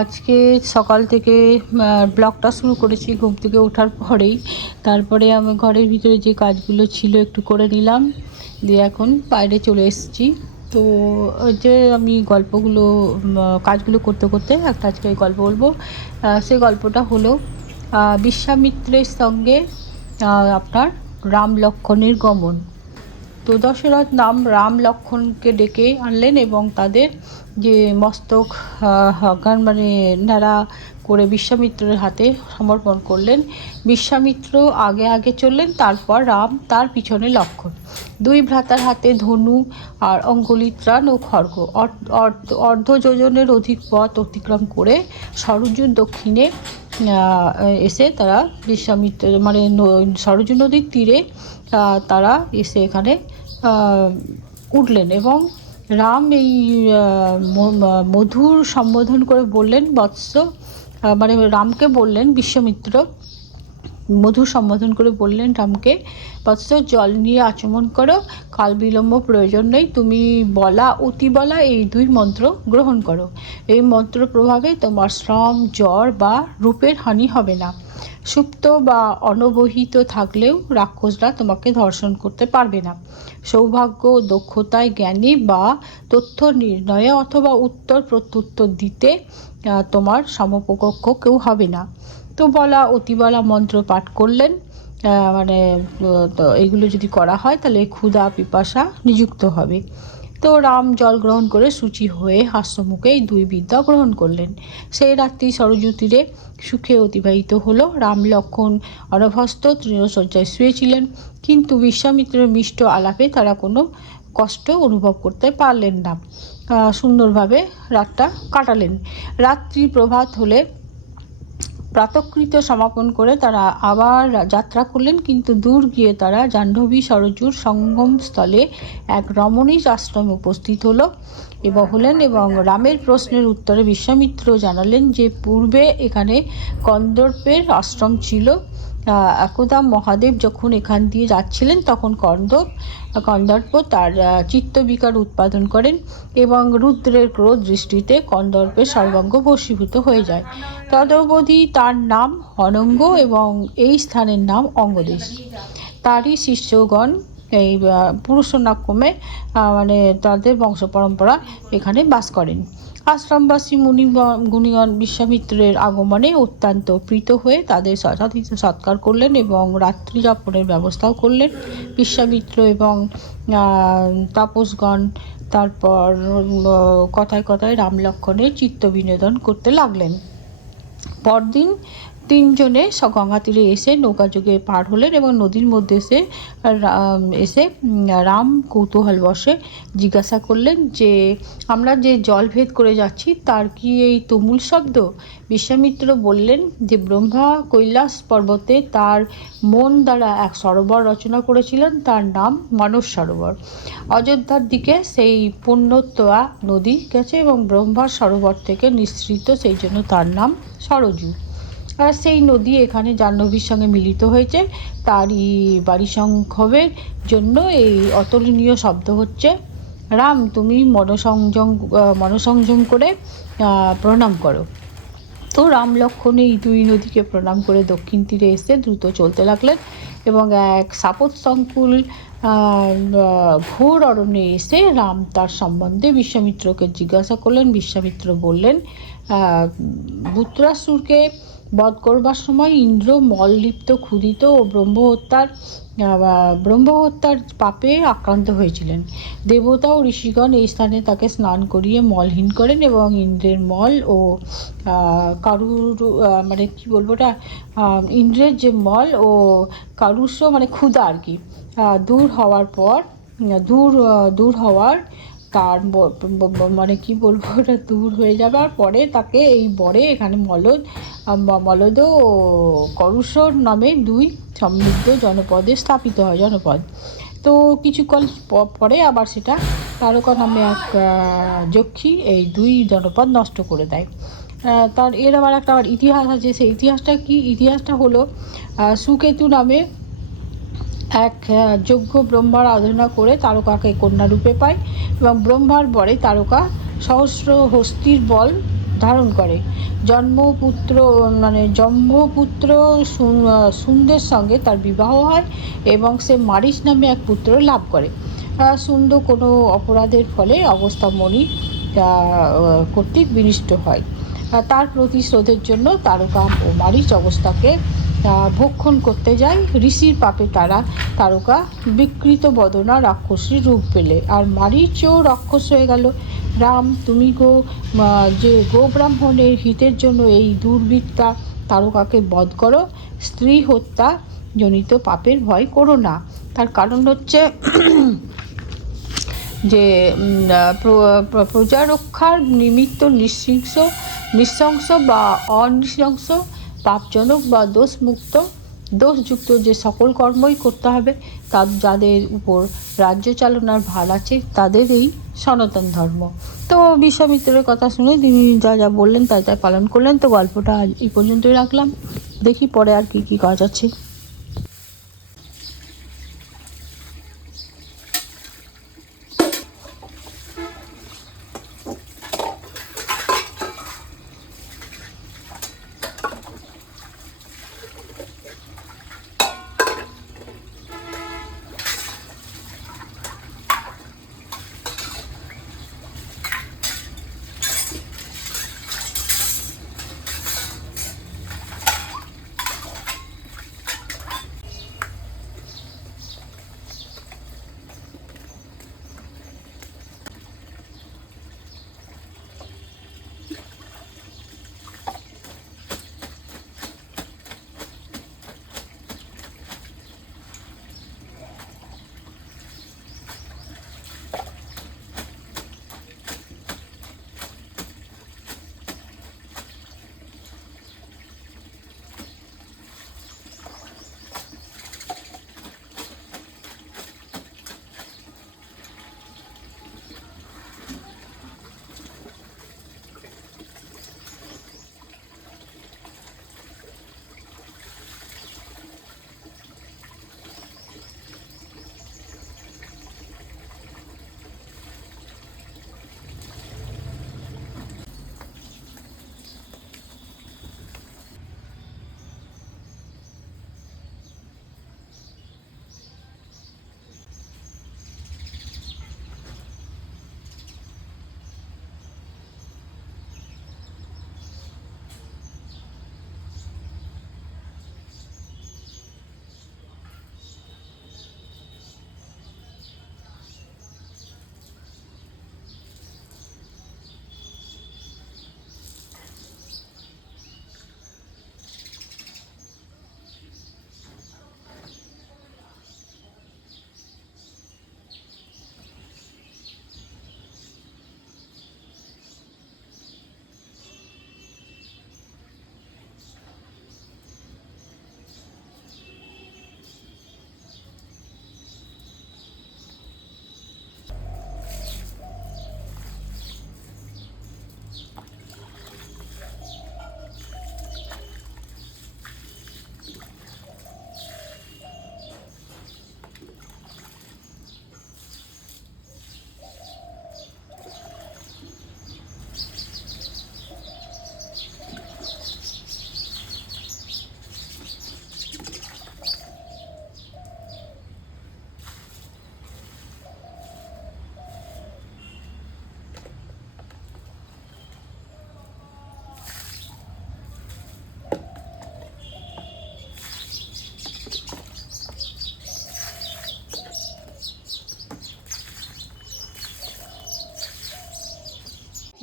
আজকে সকাল থেকে ব্লগটা শুরু করেছি ঘুম থেকে ওঠার পরেই। তারপরে আমি ঘরের ভিতরে যে কাজগুলো ছিল একটু করে নিলাম, দিয়ে এখন বাইরে চলে এসেছি। তো ওই যে আমি গল্পগুলো কাজগুলো করতে করতে একটা আজকে গল্প বলবো। সেই গল্পটা হলো বিশ্বামিত্রের সঙ্গে আপনার রাম লক্ষ্মণের গমন। তো দশরথ রাম লক্ষ্মণকে ডেকে আনলেন এবং তাদের যে মস্তক মানে নাড়া করে বিশ্বামিত্রের হাতে সমর্পণ করলেন। বিশ্বামিত্র আগে আগে চললেন, তারপর রাম, তার পিছনে লক্ষ্মণ। দুই ভ্রাতার হাতে ধনু আর অঙ্গুলিত্রাণ ও খড়গ। অর্ধ যোজনের অধিক পথ অতিক্রম করে সরযূর দক্ষিণে এসে তারা বিশ্বামিত্র মানে সরযূ নদীর তীরে তারা এসে এখানে উঠলেন এবং রাম এই মধুর সম্বোধন করে বললেন, বৎস মানে রামকে বললেন, বিশ্বামিত্র মধুর সম্বোধন করে বললেন রামকে, বৎস জল নিয়ে আচমন করো, কাল বিলম্ব প্রয়োজন নেই, তুমি বলা অতি বলা এই দুই মন্ত্র গ্রহণ করো। এই মন্ত্র প্রভাবে তোমার শ্রম জ্বর বা রূপের হানি হবে না। সুপ্ত বা অনবহিত থাকলেও রাক্ষসরা তোমাকে ধর্ষণ করতে পারবে না। সৌভাগ্য দক্ষতায় জ্ঞানী বা তথ্য নির্ণয়ে অথবা উত্তর প্রত্যুত্তর দিতে তোমার সমকক্ষ কেউ হবে না। তো বলা অতিবলা মন্ত্র পাঠ করলেন। মানে তো এইগুলো যদি করা হয় তাহলে ক্ষুধা পিপাসা নিযুক্ত হবে। তো রাম জল গ্রহণ করে সূচি হয়ে হাস্যমুখে এই দুই বিদ্যা গ্রহণ করলেন। সেই রাত্রি সরযূ তীরে সুখে অতিবাহিত হলো। রাম লক্ষ্মণ অনভ্যস্ত তৃণশয্যায় শুয়েছিলেন, কিন্তু বিশ্বামিত্রের মিষ্ট আলাপে তারা কোনো কষ্ট অনুভব করতে পারলেন না। সুন্দরভাবে রাতটা কাটালেন। রাত্রি প্রভাত হলে প্রাতঃকৃত্য সমাপন করে তারা আবার যাত্রা করলেন, কিন্তু দূর গিয়ে তারা জাহ্নবী সরযূর সঙ্গমস্থলে এক রমণীর আশ্রমে উপস্থিত হলেন এবং রামের প্রশ্নের উত্তরে বিশ্বামিত্র জানালেন যে পূর্বে এখানে কন্দর্পের আশ্রম ছিল। একদা মহাদেব যখন এখান দিয়ে যাচ্ছিলেন তখন কন্দর্প তার চিত্তবিকার উৎপাদন করেন এবং রুদ্রের ক্রোধ দৃষ্টিতে কন্দর্পের সর্বাঙ্গ ভস্মীভূত হয়ে যায়। তদবধি তার নাম অনঙ্গ এবং এই স্থানের নাম অঙ্গদেশ। তারই শিষ্যগণ এই পুরুষনাক্রমে মানে তাদের বংশ পরম্পরা এখানে বাস করেন। আশ্রমবাসী গুণীগণ বিশ্বামিত্রের আগমনে অত্যন্ত প্রীত হয়ে তাদের যথাযথ সৎকার করলেন এবং রাত্রি যাপনের ব্যবস্থাও করলেন। বিশ্বামিত্র এবং তাপসগণ তারপর কথায় কথায় রাম লক্ষ্মণের চিত্ত বিনোদন করতে লাগলেন। পরদিন তিনজনে গঙ্গা তীরে এসে নৌকাযোগে পার হলেন এবং নদীর মধ্যে এসে রাম কৌতূহলবশে জিজ্ঞাসা করলেন যে আমরা যে জল ভেদ করে যাচ্ছি তার কি এই তুমুল শব্দ? বিশ্বামিত্র বললেন যে ব্রহ্মা কৈলাস পর্বতে তার মন দ্বারা এক সরোবর রচনা করেছিলেন, তার নাম মানস সরোবর। অযোধ্যার দিকে সেই পুণ্যতোয়া নদী গেছে এবং ব্রহ্মার সরোবর থেকে নিঃসৃত, সেই জন্য তার নাম সরযূ। আর সেই নদী এখানে জাহ্নবীর সঙ্গে মিলিত হয়েছে, তারই বাড়ি সংক্ষোভের জন্য এই অতুলনীয় শব্দ হচ্ছে। রাম, তুমি মনসংযম করে প্রণাম করো। তো রাম লক্ষ্মণ এই দুই নদীকে প্রণাম করে দক্ষিণ তীরে এসে দ্রুত চলতে লাগলেন এবং এক সাপত সংকুল ঘোর অরণ্যে এসে রাম তার সম্বন্ধে বিশ্বামিত্রকে জিজ্ঞাসা করলেন। বিশ্বামিত্র বললেন, বৃত্রাসুরকে বধ করবার সময় ইন্দ্র মললিপ্ত ক্ষুধিত ও ব্রহ্মহত্যার পাপে আক্রান্ত হয়েছিলেন। দেবতা ও ঋষিগণ এই স্থানে তাকে স্নান করিয়ে মলহীন করেন এবং ইন্দ্রের মল ও মানে কি বলবো ওটা, ইন্দ্রের যে মল ও কারুষ্য মানে ক্ষুধা আর কি দূর হওয়ার তার মানে কি বলবো ওটা দূর হয়ে যাবার পরে তাকে এই বরে এখানে মলদ ও করুষর নামে দুই সমৃদ্ধ জনপদে স্থাপিত হয় জনপদ। তো কিছুকাল পরে আবার সেটা তারকা নামে এক যক্ষী এই দুই জনপদ নষ্ট করে দেয়। তার এর আবার একটা ইতিহাস আছে। সেই ইতিহাসটা হলো সুকেতু নামে এক যোগ্য ব্রহ্মার আরাধনা করে তারকাকে কন্যা রূপে পায় এবং ব্রহ্মার বরে তারকা সহস্র হস্তির বল ধারণ করে। জন্মপুত্র মানে জম্বুপুত্র সুন্দের সঙ্গে তার বিবাহ হয় এবং সে মারিচ নামে এক পুত্র লাভ করে। সুন্দ কোনো অপরাধের ফলে অগস্ত্যমণি কর্তৃক বিনষ্ট হয়। তার প্রতিশোধের জন্য তারকা ও মারিচ অগস্ত্যাকে ভক্ষণ করতে যায়। ঋষির পাপে তারকা বিকৃত বদনা রাক্ষসীর রূপ পেলে, আর মারিচও রাক্ষস হয়ে গেল। রাম, তুমি যে গোব্রাহ্মণের হিতের জন্য এই দুর্বৃত্তা তারকাকে বধ করো, স্ত্রী হত্যা জনিত পাপের ভয় করো না। তার কারণ হচ্ছে যে প্রজা রক্ষার নিমিত্ত নৃশংস বা অনৃশংস, পাপজনক বা দোষযুক্ত যে সকল কর্মই করতে হবে, যাদের উপর রাজ্য চালনার ভার আছে তাদের এই সনাতন ধর্ম। তো বিশ্বামিত্রের কথা শুনে তিনি যা যা বললেন তাই তাই পালন করলেন। তো গল্পটা আজ এই পর্যন্তই রাখলাম, দেখি পরে আর কি কি কাজ আছে।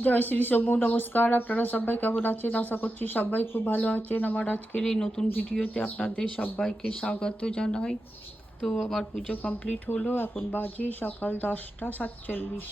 জয় শ্রী শম্ভু, নমস্কার। আপনারা সবাই কেমন আছেন? আশা করছি সবাই খুব ভালো আছেন। আমার আজকের এই নতুন ভিডিওতে আপনাদের সবাইকে স্বাগত জানাই। তো আমার পুজো কমপ্লিট হলো, এখন বাজে সকাল 10টা 47।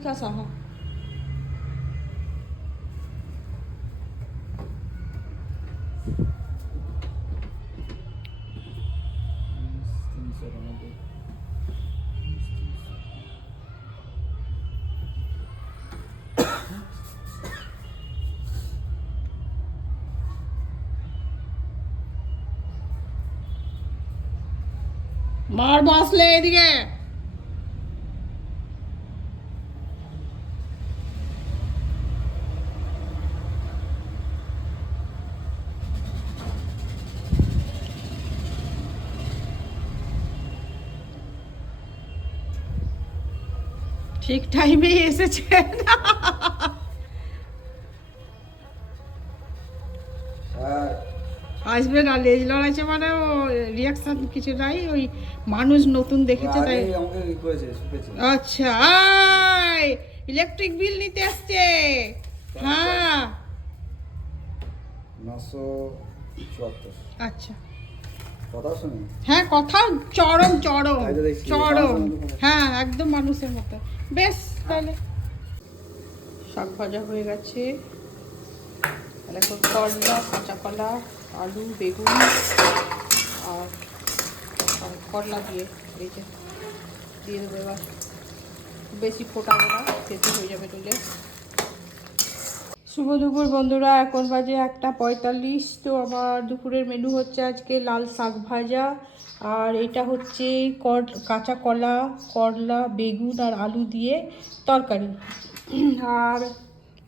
বিকাশ আহা মার বসলে এদিকে ঠিক টাইমে এসেছে আসবে না, লেজ লড়াইছে মানে ও রিয়াকশন কিছু নাই, ওই মানুষ নতুন দেখেছে তাই। আচ্ছা ইলেকট্রিক বিল নিতে আসছে। হ্যাঁ 974। আচ্ছা কথা শুনি। হ্যাঁ কথা চরম চরম চরম, হ্যাঁ একদম মানুষের মতো। বেশ তাহলে শাক ভাজা হয়ে গেছে, এখন করলা, কাঁচা কলা, আলু, বেগুন আর করলা দিয়ে এই যে দিয়ে দেবো। এবার বেশি ফোটাবো না, খেতে হয়ে যাবে তুলে। শুভ দুপুর বন্ধুরা, এখন বাজে 1:45। তো আমার দুপুরের মেনু হচ্ছে আজকে লাল শাক ভাজা, আর এটা হচ্ছে কাঁচা কলা, করলা, বেগুন আর আলু দিয়ে তরকারি। আর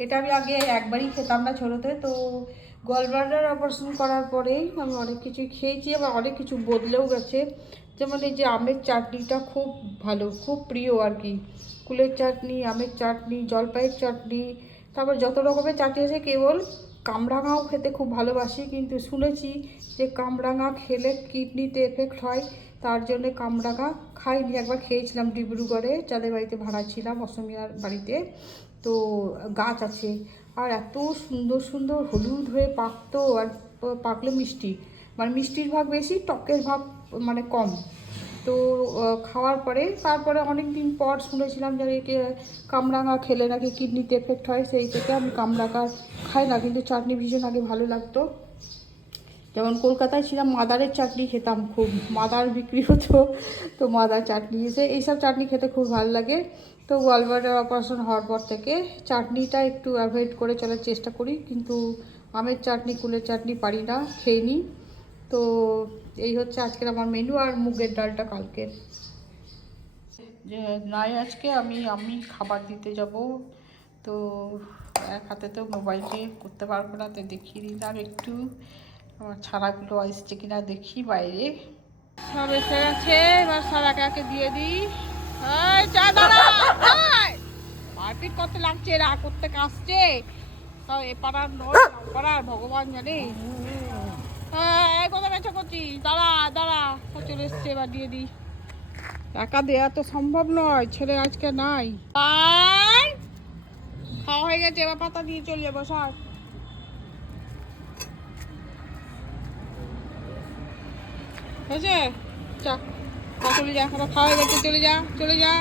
এটা আমি আগে একবারই খেতাম না ছোটোতে, তো গলব্লাডার অপারেশন করার পরেই আমি অনেক কিছু খেয়েছি, আবার অনেক কিছু বদলেও গেছে। যেমন এই যে আমের চাটনিটা খুব ভালো, খুব প্রিয় আর কি। কুলের চাটনি, আমের চাটনি, জলপাইয়ের চাটনি, তারপর যত রকমের চাটনি আছে। কেবল কামরাঙাও খেতে খুব ভালোবাসি, কিন্তু শুনেছি যে কামরাঙা খেলে কিডনিতে এফেক্ট হয়, তার জন্যে কামরাঙা খাইনি। একবার খেয়েছিলাম ডিব্রুগড়ে, যাদের বাড়িতে ভাড়া ছিলাম, অসমিয়ার বাড়িতে। তো গাছ আছে, আর এত সুন্দর সুন্দর হলুদ হয়ে পাকতো, আর পাকলে মিষ্টি, মানে মিষ্টির ভাগ বেশি, টকের ভাগ মানে কম। তো খাওয়ার পরে তারপরে অনেক দিন পর শুনেছিলাম যে একে কামরাঙা খেলে নাকি কিডনিতে এফেক্ট হয়, সেই থেকে আমি কামরাঙা খাই না, কিন্তু চাটনি ভীষণ আগে ভালো লাগতো। যেমন কলকাতায় ছিলাম, মাদারের চাটনি খেতাম খুব, মাদার বিক্রি হতো, তো মাদার চাটনি এসে এইসব চাটনি খেতে খুব ভালো লাগে। তো গলব্লাডার অপারেশন হওয়ার পর থেকে চাটনিটা একটু অ্যাভয়েড করে চলার চেষ্টা করি, কিন্তু আমের চাটনি, কুলের চাটনি পারি না, খেয়ে নিই। তো এই হচ্ছে আজকের আমার মেনু, আর মুগের ডালটা কালকের। যে নাই আজকে আমি খাবার দিতে যাব, তো এক হাতে তো মোবাইলে করতে পারবো না, তো দেখিয়ে দিলাম একটু আমার ছানাগুলো আসছে কিনা দেখি বাইরে। সব এসে গেছে, এবার সব একে একে দিয়ে দিই। মারপিট করতে লাগছে, এরা করতে কাশছে সব, এপাড়ার নয় পাড়ার ভগবান জানে। কোথায় বেচা করছিস? দাঁড়া দাঁড়া, চলে এসছে, এবার দিয়ে দিই। একা দেওয়া তো সম্ভব নয়, ছেলে আজকে নাই। খাওয়া হয়ে গেছে, এবার পাতা দিয়ে চলে যাবো। সব হয়েছে, চা চলে যা, খাওয়া হয়ে গেছে, চলে যা চলে যা।